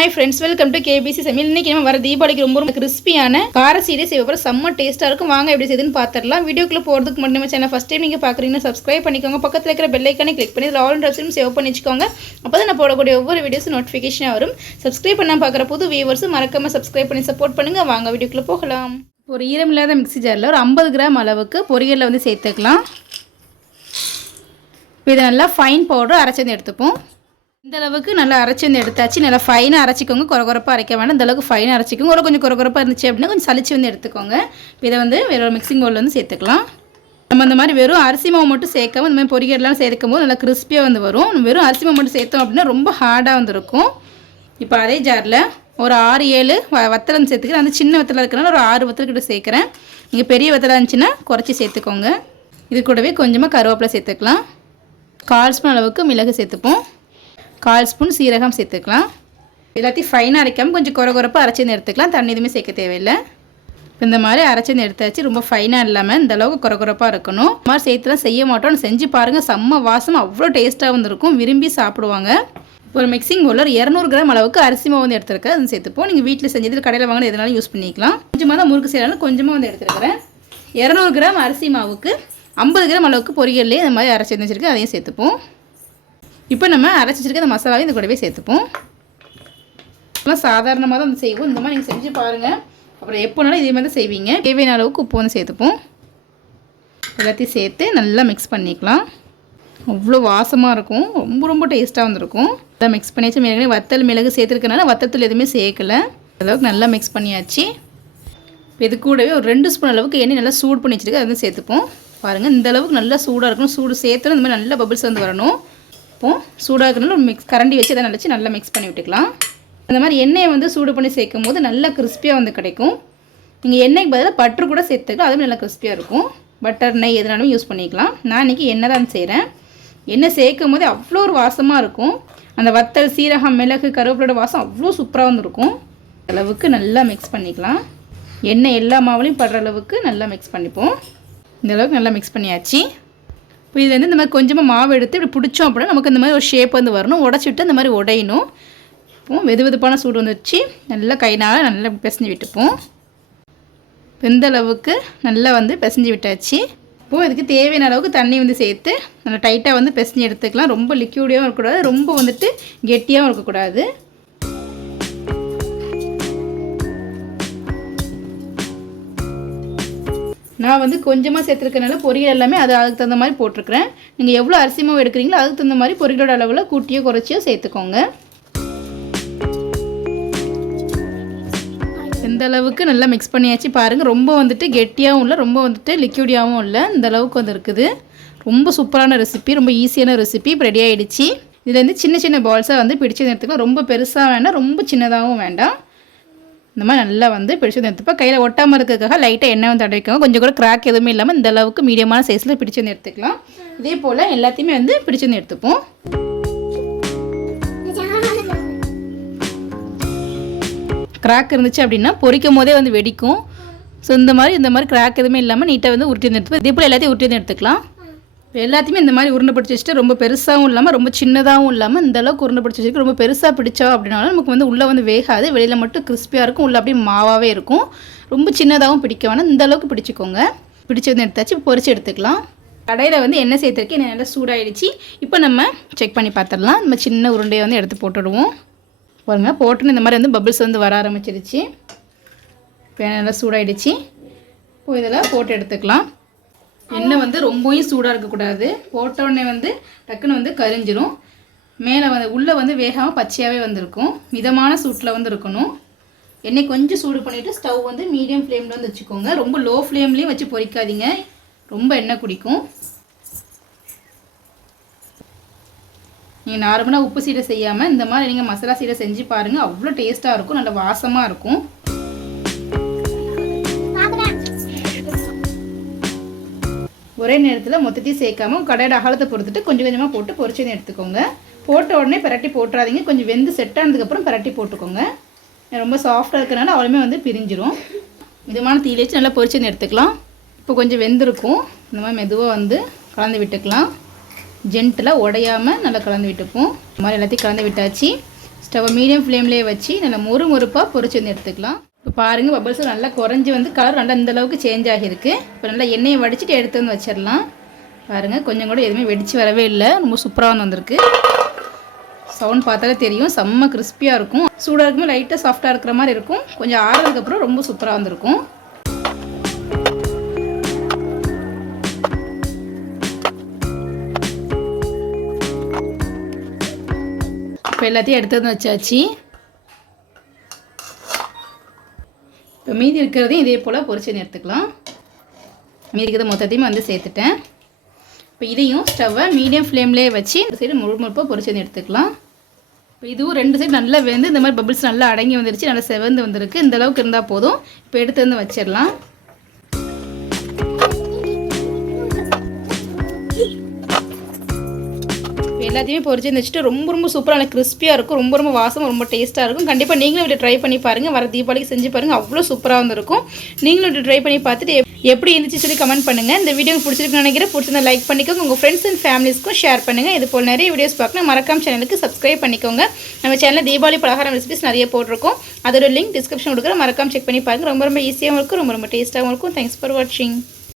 Hi friends, welcome to KBC சமையல். இன்னைக்கு நம்ம வர தீபாவளிக்கு ரொம்ப கிறிஸ்பியான கார சீடை செய்ய போறோம். செம்ம டேஸ்டா இருக்கும். வாங்க எப்படி செய்யுதுன்னு பார்த்தறலாம். வீடியோக்குள்ள போறதுக்கு முன்னாடி நம்ம சேனல் ஃபர்ஸ்ட் டைம் நீங்க பார்க்கறீங்கன்னா Subscribe பண்ணிக்கோங்க. பக்கத்துல இருக்கிற பெல் ஐகானை கிளிக் பண்ணி ஆல் அண்ட் ஆப்ஷனும் சேவ் பண்ணி வச்சுக்கோங்க. அப்பதான் நான் போடக்கூடிய ஒவ்வொரு வீடியோஸ் நோட்டிஃபிகேஷன் வரும். Subscribe பண்ணாம பார்க்குற புது வியூவர்ஸ் மறக்காம Subscribe பண்ணி சப்போர்ட் பண்ணுங்க. வாங்க வீடியோக்குள்ள போகலாம். ஒரு ஈரமில்லாத மிக்ஸி ஜார்ல ஒரு 50 கிராம் அளவுக்கு பொரியல்ல வந்து சேர்த்துக்கலாம். இது நல்லா ஃபைன் பவுடர் அரைச்சு எடுத்துப்போம். இந்த அளவுக்கு நல்லா அரைச்சி வந்து எடுத்தாச்சு. நல்லா ஃபைனாக அரைச்சிக்கோங்க, குறகுறப்பாக அரைக்க வேண்டாம். இந்த அளவுக்கு ஃபைனாக அரைச்சிக்கோங்க. ஒரு கொஞ்சம் குறகுறப்பாக இருந்துச்சு அப்படின்னா கொஞ்சம் சளிச்சு வந்து எடுத்துக்கோங்க. இதை வந்து வேற ஒரு மிக்சிங் பவுலில் வந்து சேர்த்துக்கலாம். நம்ம இந்த மாதிரி வெறும் அரிசி மாவு மட்டும் சேர்க்காம இந்த மாதிரி பொரிகடலாம் சேர்க்கும் போது நல்லா கிறிஸ்பியாக வந்து வரும். வெறும் அரிசி மாவு மட்டும் சேர்த்தோம் அப்படின்னா ரொம்ப ஹார்டாக வந்துருக்கும். இப்போ அதே ஜாரில் ஒரு 6-7 வத்தலை வந்து சேர்த்துக்கிறேன். அந்த சின்ன வத்தலை இருக்கிறனால ஒரு 6 வத்தல் கிட்ட சேர்க்குறேன். நீங்கள் பெரிய வத்தலாக இருந்துச்சுன்னா குறைச்சி சேர்த்துக்கோங்க. இது கூடவே கொஞ்சமாக கருவேப்பிலை சேர்த்துக்கலாம். 1/4 ஸ்பூன் அளவுக்கு மிளகு சேர்த்துப்போம். 1/4 ஸ்பூன் சீரகம் சேர்த்துக்கலாம். எல்லாத்தையும் ஃபைனாக அரைக்காமல் கொஞ்சம் குறகுறப்பாக அரைச்சி எடுத்துக்கலாம். தண்ணி எதுவுமே சேர்க்க தேவையில்லை. இப்போ இந்த மாதிரி அரைச்சி எடுத்தாச்சு. ரொம்ப ஃபைனாக இல்லாமல் இந்த அளவுக்கு குறகுறப்பாக இருக்கணும். இந்த மாதிரி சேர்த்துலாம் செய்ய மாட்டோம். செஞ்சு பாருங்கள், செம்ம வாசம் அவ்வளோ டேஸ்ட்டாக வந்துருக்கும். விரும்பி சாப்பிடுவாங்க. ஒரு மிக்சிங் பவுலில் ஒரு 200 கிராம் அளவுக்கு அரிசி மாவு வந்து எடுத்துருக்கேன். அது சேர்த்துப்போம். நீங்கள் வீட்டில் செஞ்சது கடையில் வாங்கினா எதனாலும் யூஸ் பண்ணிக்கலாம். கொஞ்சமாக தான் முறுக்கு செய்யலாம், கொஞ்சமாக வந்து எடுத்துருக்கிறேன். 200 கிராம் அரிசி மாவுக்கு 50 கிராம் அளவுக்கு பொரியல்லையே இந்த மாதிரி அரைச்சி வச்சுருக்கு. அதையும் சேர்த்துப்போம். இப்போ நம்ம அரைச்சி வச்சுருக்க அந்த மசாலாவை இந்த கூடவே சேர்த்துப்போம். இதெல்லாம் சாதாரணமாக தான் வந்து செய்வோம். இந்த மாதிரி நீங்கள் செஞ்சு பாருங்கள். அப்புறம் எப்போனாலும் இதே மாதிரி தான் செய்வீங்க. தேவையான அளவுக்கு உப்பு வந்து சேர்த்துப்போம். எல்லாத்தையும் சேர்த்து நல்லா மிக்ஸ் பண்ணிக்கலாம். அவ்வளோ வாசமாக இருக்கும். ரொம்ப டேஸ்ட்டாக வந்துருக்கும். நல்லா மிக்ஸ் பண்ணியாச்சு. மேலே வத்தல் மிளகு சேர்த்துருக்கனால வத்தத்தில் எதுவுமே சேர்க்கலை. அளவுக்கு நல்லா மிக்ஸ் பண்ணியாச்சு. இப்போ இது கூடவே ஒரு 2 ஸ்பூன் அளவுக்கு எண்ணெய் நல்லா சூடு பண்ணி வச்சுருக்கு. அதை வந்து சேர்த்துப்போம். பாருங்கள், இந்த அளவுக்கு நல்லா சூடாக இருக்கணும். சூடு சேர்த்துணும். இந்த மாதிரி நல்லா பபிள்ஸ் வந்து வரணும். இப்போ சூடாக இருக்கிறனால ஒரு கரண்டி வச்சு அதை நினச்சி நல்லா மிக்ஸ் பண்ணி விட்டுக்கலாம். அந்த மாதிரி எண்ணெயை வந்து சூடு பண்ணி சேர்க்கும் போது நல்லா கிறிஸ்பியாக வந்து கிடைக்கும். நீங்கள் எண்ணெய்க்கு பதிலாக பட்டர் கூட சேர்த்துக்கலாம். அதுவும் நல்லா கிறிஸ்பியாக இருக்கும். பட்டர் நெய் எதுனாலும் யூஸ் பண்ணிக்கலாம். நான் இன்றைக்கி எண்ணெய் தான் செய்கிறேன். எண்ணெய் சேர்க்கும் போது அவ்வளோ ஒரு வாசமாக இருக்கும். அந்த வத்தல் சீரகம் மிளகு கருவேப்பிலோட வாசம் அவ்வளோ சூப்பராக வந்துருக்கும். அளவுக்கு நல்லா மிக்ஸ் பண்ணிக்கலாம். எண்ணெய் எல்லா மாவுலையும் படுற அளவுக்கு நல்லா மிக்ஸ் பண்ணிப்போம். இந்த அளவுக்கு நல்லா மிக்ஸ் பண்ணியாச்சு. இப்போ இதுலேருந்து இந்த மாதிரி கொஞ்சமாக மாவு எடுத்து இப்படி பிடிச்சோம் அப்படின்னா நமக்கு இந்த மாதிரி ஒரு ஷேப் வந்து வரணும். உடச்சிட்டு இந்த மாதிரி உடையணும். இப்போ வெதுவெதுப்பான சூடு வந்துடுச்சு. நல்லா கைனால் நல்லா பிசைஞ்சு விட்டுப்போம். இந்த அளவுக்கு நல்லா வந்து பிசைஞ்சு விட்டாச்சு. இப்போது இதுக்கு தேவையான அளவுக்கு தண்ணி வந்து சேர்த்து நல்லா டைட்டாக வந்து பிசைஞ்சு எடுத்துக்கலாம். ரொம்ப லிக்யூடியாகவும் இருக்கக்கூடாது, ரொம்ப வந்துட்டு கெட்டியாகவும் இருக்கக்கூடாது. நான் வந்து கொஞ்சமாக சேர்த்துருக்கனால பொரியல் எல்லாமே அதுக்கு தகுந்த மாதிரி போட்டிருக்கிறேன். நீங்கள் எவ்வளோ அரிசி மாவு எடுக்கிறீங்களோ அதுக்கு தகுந்த மாதிரி பொரியலோட அளவில் கூட்டியோ குறைச்சியோ சேர்த்துக்கோங்க. இந்த அளவுக்கு நல்லா மிக்ஸ் பண்ணியாச்சு. பாருங்கள், ரொம்ப வந்துட்டு கெட்டியாகவும் இல்லை, ரொம்ப வந்துட்டு லிக்யூடியாகவும் இல்லை. இந்த அளவுக்கு வந்து இருக்குது. ரொம்ப சூப்பரான ரெசிபி, ரொம்ப ஈஸியான ரெசிபி. இப்போ ரெடி ஆகிடுச்சு. இதுலேருந்து சின்ன சின்ன பால்ஸாக வந்து பிடிச்சி எடுத்துக்கலாம். ரொம்ப பெருசாக வேண்டாம், ரொம்ப சின்னதாகவும் வேண்டாம். இந்த மாதிரி நல்லா வந்து பிடிச்சி வந்து எடுத்துப்போம். கையில் ஒட்டாமல் இருக்கிறதுக்காக லைட்டாக எண்ணெய் வந்து தடவிக்கோங்க. கொஞ்சம் கூட கிராக் எதுவுமே இல்லாமல் இந்த அளவுக்கு மீடியமான சைஸில் பிடிச்சி வந்து எடுத்துக்கலாம். இதே போல் எல்லாத்தையுமே வந்து பிடிச்சி வந்து எடுத்துப்போம். கிராக் இருந்துச்சு அப்படின்னா பொரிக்கும் போதே வந்து வெடிக்கும். ஸோ இந்த மாதிரி கிராக் எதுவுமே இல்லாமல் நீட்டாக வந்து உருட்டி வந்து எடுத்துப்போம். இதே போல் எல்லாத்தையும் உருட்டி வந்து எடுத்துக்கலாம். எல்லாத்தையுமே இந்த மாதிரி உருண்டை பிடிச்சி வச்சுட்டு ரொம்ப பெருசாகவும் இல்லாமல் ரொம்ப சின்னதாகவும் இல்லாமல் இந்த அளவுக்கு உருண்டை பிடிச்சி வச்சுருக்கு. ரொம்ப பெருசாக பிடிச்சோம் அப்படின்னாலும் நமக்கு வந்து உள்ளே வந்து வேகாது. வெளியில் மட்டும் கிறிஸ்பியாக இருக்கும், உள்ளே அப்படியே மாவாகவே இருக்கும். ரொம்ப சின்னதாகவும் பிடிக்க வேணாம். இந்த அளவுக்கு பிடிச்சிக்கோங்க. பிடிச்சி வந்து எடுத்தாச்சு. பொரிச்சு எடுத்துக்கலாம். கடையில் வந்து எண்ணெய் சேர்த்துருக்கு. எண்ணெய் நல்லா சூடாகிடுச்சு. இப்போ நம்ம செக் பண்ணி பார்த்துடலாம். நம்ம சின்ன உருண்டையை வந்து எடுத்து போட்டுடுவோம். பாருங்கள், போட்டுன்னு இந்த மாதிரி வந்து பபிள்ஸ் வந்து வர ஆரம்பிச்சிருச்சு. இப்போ எண்ணெய் நல்லா சூடாகிடுச்சு. இப்போ இதெல்லாம் போட்டு எடுத்துக்கலாம். எண்ணெய் வந்து ரொம்பவும் சூடாக இருக்கக்கூடாது. போட்டோடனே வந்து டக்குன்னு வந்து கரிஞ்சிரும். மேலே வந்து உள்ளே வந்து வேகாமல் பச்சையாகவே வந்துருக்கும். மிதமான சூட்டில் வந்து இருக்கணும். எண்ணெய் கொஞ்சம் சூடு பண்ணிவிட்டு ஸ்டவ் வந்து மீடியம் ஃப்ளேமில் வந்து வச்சுக்கோங்க. ரொம்ப லோ ஃப்ளேம்லேயும் வச்சு பொரிக்காதீங்க, ரொம்ப எண்ணெய் குடிக்கும். நீங்கள் நார்மலாக உப்பு சீடை செய்யாமல் இந்த மாதிரி நீங்கள் மசாலா சீடை செஞ்சு பாருங்கள். அவ்வளோ டேஸ்ட்டாக இருக்கும், நல்ல வாசமாக இருக்கும். ஒரே நேரத்தில் மொத்தத்தையும் சேர்க்காமல் கடையோட அகலத்தை பொறுத்துட்டு கொஞ்சம் கொஞ்சமாக போட்டு பொரிச்சு எடுத்துக்கோங்க. போட்ட உடனே பரட்டி போட்டுறாதீங்க. கொஞ்சம் வெந்து செட் ஆனதுக்கப்புறம் பரட்டி போட்டுக்கோங்க. ரொம்ப சாஃப்டாக இருக்கிறனால அவ்வளோமே வந்து பிரிஞ்சிரும். மிதமான தீயில வச்சு நல்லா பொரிச்சு எடுத்துக்கலாம். இப்போ கொஞ்சம் வெந்திருக்கும். இந்த மாதிரி மெதுவாக வந்து கலந்து விட்டுக்கலாம். ஜென்டிலாக உடையாமல் நல்லா கலந்து விட்டுப்போம். இந்த மாதிரி எல்லாத்தையும் கலந்து விட்டாச்சு. ஸ்டவ் மீடியம் ஃப்ளேம்லேயே வச்சு நல்லா மொறுமொறுப்பாக பொரிச்சு வந்து எடுத்துக்கலாம். இப்போ பாருங்கள் பபிள்ஸும் நல்லா குறைஞ்சி வந்து கலர் நல்லா இந்தளவுக்கு சேஞ்ச் ஆகியிருக்கு. இப்போ நல்லா எண்ணெயை வடிச்சிட்டு எடுத்து வந்து வச்சிடலாம். பாருங்கள் கொஞ்சம் கூட எதுவுமே வெடித்து வரவே இல்லை, ரொம்ப சூப்பராக வந்திருக்கு. சவுண்ட் பார்த்தாலே தெரியும், செம்ம கிறிஸ்பியாக இருக்கும். சூடாக இருக்கும்போது லைட்டாக சாஃப்டாக இருக்கிற மாதிரி இருக்கும், கொஞ்சம் ஆறுனதுக்கப்புறம் ரொம்ப சூப்பராக வந்திருக்கும். இப்போ எல்லாத்தையும் எடுத்து வந்து வச்சாச்சு. இப்போ மீதி இருக்கிறதையும் இதே போல் பொரிச்சு எடுத்துக்கலாம். மீதி இருக்கிறத மொத்தத்தையும் வந்து சேர்த்துட்டேன். இப்போ இதையும் ஸ்டவ்வை மீடியம் ஃப்ளேம்லேயே வச்சு இந்த சைடு முழுப்பாக பொரிச்சு எடுத்துக்கலாம். இப்போ இதுவும் 2 சைடு நல்லா வெந்து இந்த மாதிரி பபிள்ஸ் நல்லா அடங்கி வந்துருச்சு, நல்லா செவந்து வந்திருக்கு. இந்த அளவுக்கு இருந்தால் போதும். இப்போ எடுத்து வந்து வச்சிடலாம். எல்லாத்தையுமே பொரிச்சு வச்சுட்டு ரொம்ப சூப்பராக கிறிஸ்பியாக இருக்கும், ரொம்ப வாசமாக ரொம்ப டேஸ்ட்டாக இருக்கும். கண்டிப்பாக நீங்களும் வீட்டில் ட்ரை பண்ணி பாருங்கள். வர தீபாவளிக்கு செஞ்சு பாருங்கள், அவ்வளோ சூப்பராக வந்துருக்கும். நீங்களும் வீட்டில் ட்ரை பண்ணி பார்த்துட்டு எப்படி இருந்துச்சு சொல்லி கமெண்ட் பண்ணுங்கள். இந்த வீடியோ பிடிச்சிருக்குன்னு நினைக்கிறேன். பிடிச்சிருந்தா லைக் பண்ணிக்கோங்க, உங்கள் ஃப்ரெண்ட்ஸ் அண்ட் ஃபேமிலிஸ்க்கும் ஷேர் பண்ணுங்கள். இது போல் நிறைய வீடியோஸ் பார்க்கலாம். மறக்காம சேனலுக்கு சப்ஸ்கிரைப் பண்ணிக்கோங்க. நம்ம சேனலில் தீபாவளி பலகாரம் ரெசிபிஸ் நிறைய போட்டிருக்கோம். அதோட லிங்க் டிஸ்கிரிப்ஷன் கொடுக்குறேன், மறக்காம செக் பண்ணி பாருங்கள். ரொம்ப ஈஸியாகவும் இருக்கும், ரொம்ப டேஸ்ட்டாகவும் இருக்கும். தேங்க்ஸ் ஃபார் வாட்சிங்.